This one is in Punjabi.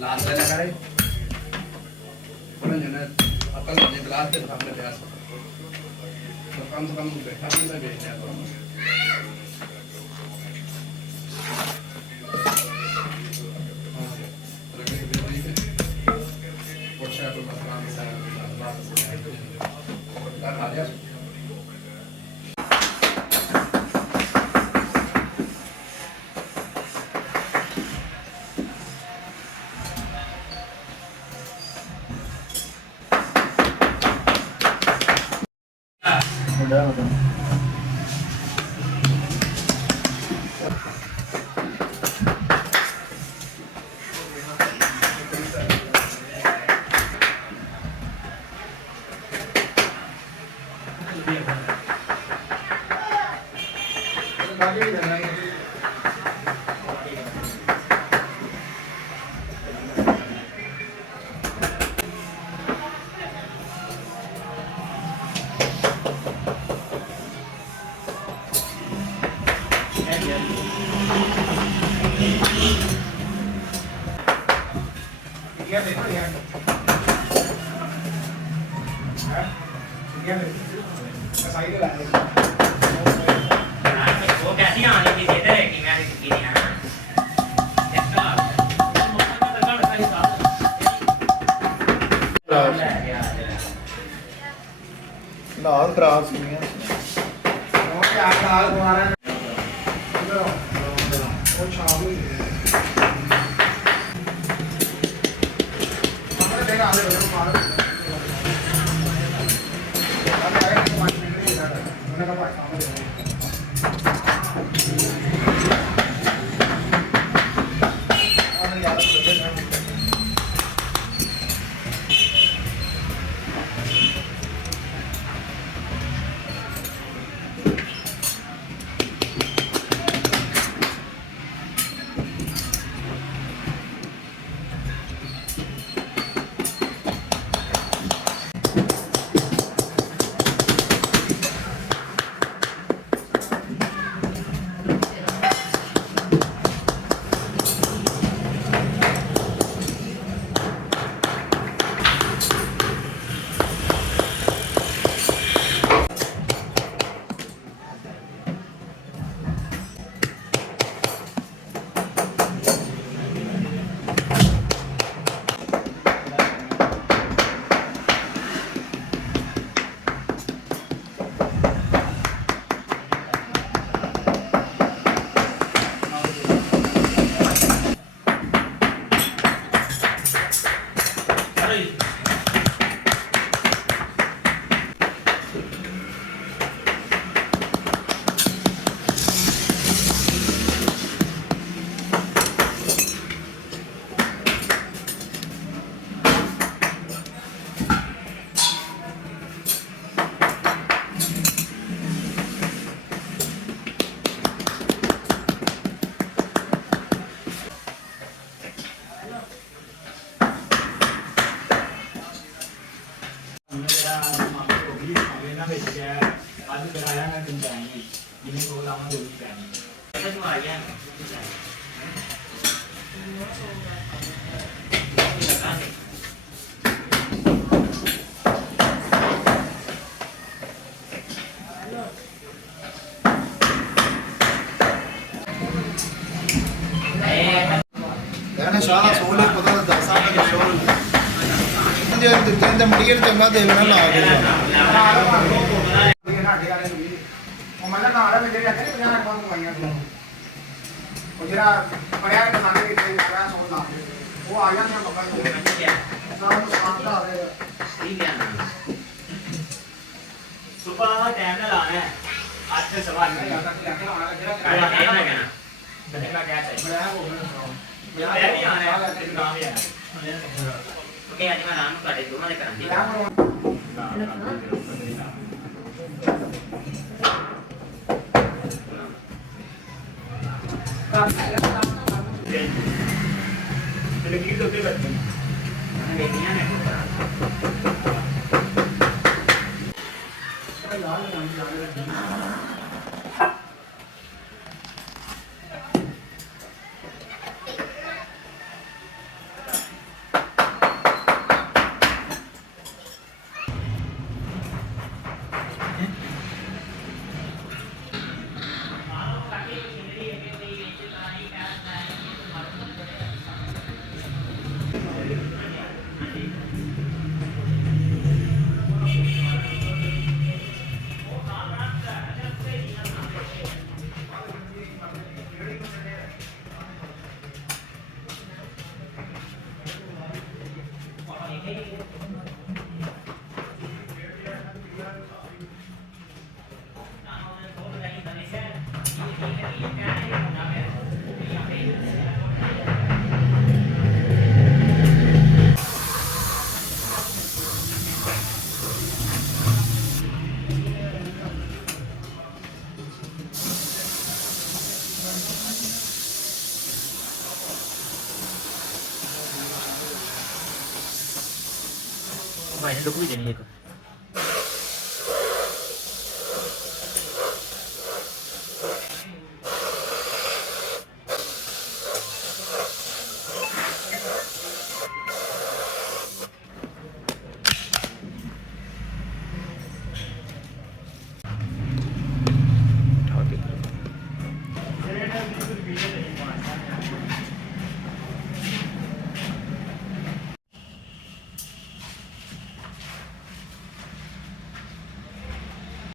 लास्ट वाला करे जो ना अपन ने ग्लास के सामने प्रयास तो कम से कम बैठा भी मैं बेचना तो ਨਾਲ ਖਰਾਬ ਸੀਗੀਆਂ ਉਹ ਚਾਰ ਸਾਲ ਦੁਆਰਾ ਉਹ ਛਾਪ ਹੋਈ ਆਪਣੇ ਦੇ ਆਲੇ ਉਹ ਮਾਰ ਉਹਨਾਂ ਦਾ ਭਾਈ आज कराया मैं तुम जाएंगे जिन्हें बोला हम जो भी जाएंगे ऐसा तो आ गया लगा दे ਮਟੀਰੀਅਲ ਚੰਗਾ ਦੇਵੇ ਨਾ ਲਾ ਕੇ ਸਾਡੇ ਵਾਲੇ ਨੂੰ ਵੀ ਉਹ ਮਤਲਬ ਨਾਲ ਮੇਰੇ ਜਾਂਦੇ 50 ਰੁਪਏ ਮੰਗਵਾਈਆਂ ਉਹ ਜਿਹੜਾ ਪੜਿਆ ਦੁਕਾਨੇ ਵਿੱਚ ਜਿਹੜਾ ਸੌ ਲਾ ਉਹ ਆ ਜਾਂਦੇ ਆ ਬੱਬਾ ਜੀ ਸਾਨੂੰ ਸਾਥ ਦਾ ਆਵੇ ਠੀਕ ਹੈ ਨਾ ਸੁਬਹ ਟਾਈਮ ਨਾਲ ਆਣਾ ਹੈ 8 ਸਵਾ 9 ਜਾਂ ਤੱਕ ਲੈ ਕੇ ਆਉਣਾ ਜਿਹੜਾ ਕਿਹੜਾ ਟਾਈਮ ਹੈ ਨਾ ਬਦਲਣਾ ਕਿਆ ਚਾਹੀਏ ਬੜਾ ਹੋ ਗਿਆ ਮੈਂ ਵੀ ਆਣਾ ਹੈ ਤੇ ਨਾਮ ਵੀ ਆਣਾ ਓਕੇ ਅੱਜ ਮੈਂ ਨਾਮ ਤੁਹਾਡੇ ਦੋਵਾਂ ਦੇ ਕਰਾਂਗੀ ਤੇ ਕੀ ਤੋਂ ਤੇ ਬੱਚੇ ਮੈਂ ਵੇਖਿਆ ਨੇ भाई ने दुख भी देनी है